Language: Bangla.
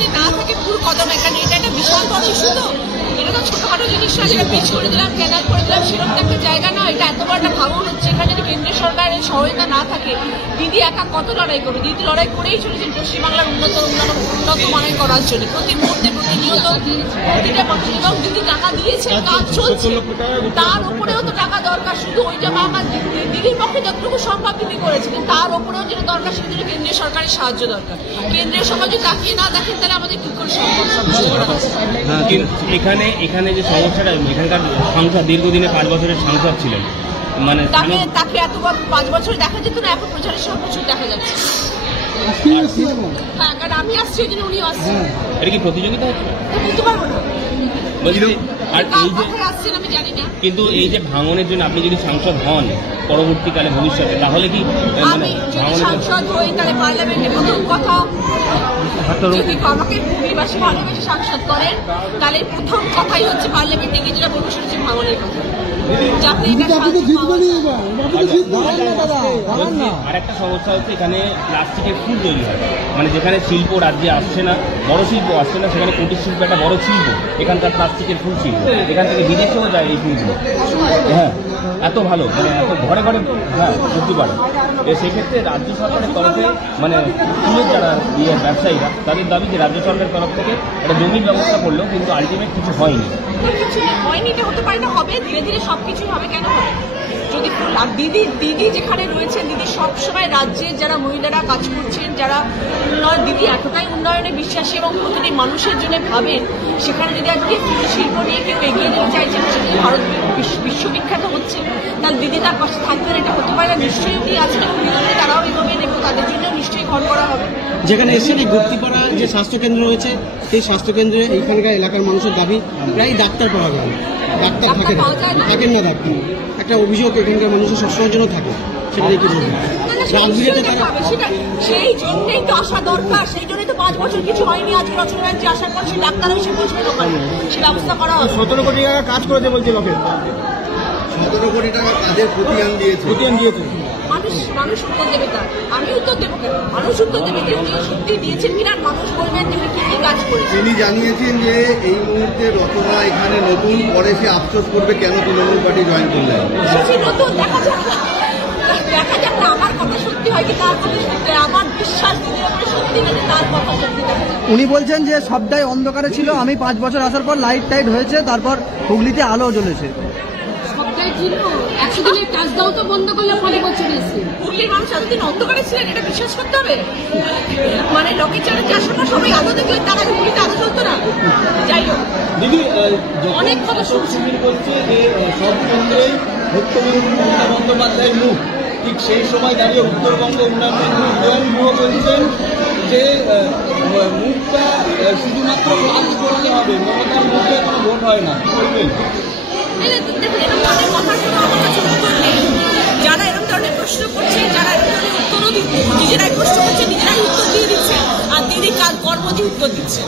যদি না থাকে ফুল কদমে, কারণ এটা একটা বিশাল বড় ইস্যু, তো এটা তো ছোটখাটো জিনিস না, যেটা ব্রিজ করে দিলাম, ক্যানাল করে দিলাম, সেরকম একটা জায়গা না। এটা এত বড় একটা ভাঙন হচ্ছে, এখানে যদি কেন্দ্রীয় সরকারের সহায়তা না থাকে, দিদি একা কত লড়াই করবে? দিদি লড়াই করেই চলেছেন পশ্চিমবাংলার উন্নত মানের করার জন্য, প্রতি মুহূর্তে প্রতিনিয়ত প্রতিটা মানুষ, এবং দিদি টাকা দিয়েছেন, কাজ চলছে, তার উপরেও তো টাকা দরকার। শুধু ওইটা আমার দিদির পক্ষে যতটুকু সম্ভব দিদি করেছে, কিন্তু তার উপরেও যেটা দরকার সেটা জন্য কেন্দ্রীয় সরকারের সাহায্য দরকার। কেন্দ্রীয় সরকার যদি তাকিয়ে না দেখেন, তাহলে আমাদের কি করে সম্ভব? এখানে যে সমস্যাটা, এখানকার সাংসদ দীর্ঘদিনে 5 বছরের সাংসদ ছিলেন, মানে তাকে এত 5 বছর দেখা যেত না, এখন প্রচারের সময় প্রচুর দেখা যাচ্ছে। হ্যাঁ, কারণ আমি আসছি, ওই জন্য উনিও আসছেন। এটা কি প্রতিযোগিতা হচ্ছে? বলতে পারবো না, আর এই যে আসছেন আমি জানি না। কিন্তু এই যে ভাঙনের জন্য আপনি যদি সাংসদ হন পরবর্তীকালে ভবিষ্যতে, তাহলে কি আমি যদি সাংসদ হই, তাহলে পার্লামেন্টে প্রথম কথা, যদি আমাকে ভূমিবাসী ভালোবেসে সাংসদ করেন, তাহলে প্রথম কথাই হচ্ছে পার্লামেন্টে গিয়ে যেটা বলবো সেটা হচ্ছে ভাঙনের কথা। আর একটা সমস্যা হচ্ছে, এখানে প্লাস্টিকের ফুল তৈরি হয়, মানে যেখানে শিল্প রাজ্যে আসছে না, বড় শিল্প আসছে না, সেখানে কুটির শিল্প একটা বড় শিল্প, এখানকার প্লাস্টিকের ফুল শিল্প, এখান থেকে বিদেশেও যায় এই ফুলগুলো। হ্যাঁ, এত ভালো, মানে এত ঘরে ঘরে হ্যাঁ বুঝতে পারে। সেক্ষেত্রে রাজ্য সরকারের তরফে, মানে ফুলের যারা ব্যবসায়ীরা, তাদের দাবি যে রাজ্য সরকারের তরফ থেকে একটা জমির ব্যবস্থা করলেও কিন্তু আলটিমেট কিছু হয়নি। এটা হতে পারে না, হবে ধীরে ধীরে সবকিছুই হবে। কেন হবে? যদি আর দিদি যেখানে রয়েছেন, দিদি সবসময় রাজ্যের যারা মহিলারা কাজ করছেন, যারা দিদি এতটাই উন্নয়নে বিশ্বাসী এবং প্রতিটি মানুষের জন্য ভাবেন, সেখানে যদি আজকে শিল্প নিয়ে কেউ এগিয়ে নিতে চাইছেন, সেখানে ভারত বিশ্ববিখ্যাত হচ্ছে, তাহলে দিদি তার পাশে থাকবেন। এটা হতে পারে না, নিশ্চয়ই উনি আছেন এবং বিরোধী তারাও এভাবে দেখবো, তাদের জন্য নিশ্চয়ই ঘর করা হবে। যেখানে এসে গুপ্তিপাড়া যে স্বাস্থ্যকেন্দ্র রয়েছে, সেই স্বাস্থ্যকেন্দ্রে এইখানকার এলাকার মানুষের দাবি প্রায় ডাক্তার পাওয়া যায়, ডাক্তার থাকেন না ডাক্তার, একটা অভিযোগ এখানকার মানুষের সবসময়ের জন্য থাকে। সেটা কি বলবেন? সেই জন্যই তো আসা দরকার, সেই জন্যই তো 5 বছর কিছু হয়নি। আজকে রচনা ব্যানার্জি আসার পর সেই ডাক্তার এসে বসবে, সে ব্যবস্থা করা হবে। 17 কোটি টাকা কাজ করেছে বলছে লোকে, 17 কোটি টাকা কাজের খতিয়ান দিয়েছে। মানুষ উত্তর দেবে, তার আমি উত্তর দেবো কেন? মানুষ উত্তর দেবে যে উনি সত্যি দিয়েছেন কিনা, মানুষ বলবেন যে উনি কি কাজ করেছেন। তিনি জানিয়েছেন যে এই মুহূর্তে রচনা এখানে নতুন, পরে সে আফসোস করবে কেন তৃণমূল পার্টি জয়েন করলেন। নতুন দেখা যাক না, আমার কথা সত্যি হয় কি তার কথা সত্যি, আমার বিশ্বাস দিদির উপরে সত্যি না যে তার কথা সত্যি। উনি বলছেন যে সবটাই অন্ধকারে ছিল, আমি 5 বছর আসার পর লাইট টাইট হয়েছে, তারপর হুগলিতে আলো জ্বলেছে। সবটাই ছিল, 100 দিনের কাজ দাও তো বন্ধ করলে 5 বছর এসে হুগলির মানুষ এতদিন অন্ধকারে ছিলেন, এটা বিশ্বাস করতে হবে। মানে লোকের চারে যাওয়ার সময় সবাই আলো দেখলে তারা হুগলিতে আলো চলতো না। যাই হোক, দিদি অনেক কথা শুনছি বলছে যে সব কেন্দ্রেই মুখ্যমন্ত্রী মমতা বন্দ্যোপাধ্যায়ের মুখ, ঠিক সেই সময় দাঁড়িয়ে উত্তরবঙ্গ উন্নয়ন মন্ত্রী বলছেন যে মুখটা শুধুমাত্র কাজ করতে হবে, মমতার মুখে কোনো ভোট হয় না। কি বলবেন? যারা এরকম ধরনের প্রশ্ন করছে, যারা এরকম ধরনের উত্তরও দিচ্ছে, নিজেরাই প্রশ্ন করছে, নিজেরাই উত্তর দিয়ে দিচ্ছে, আর দিদি কর্ম দিয়ে উত্তর দিচ্ছে।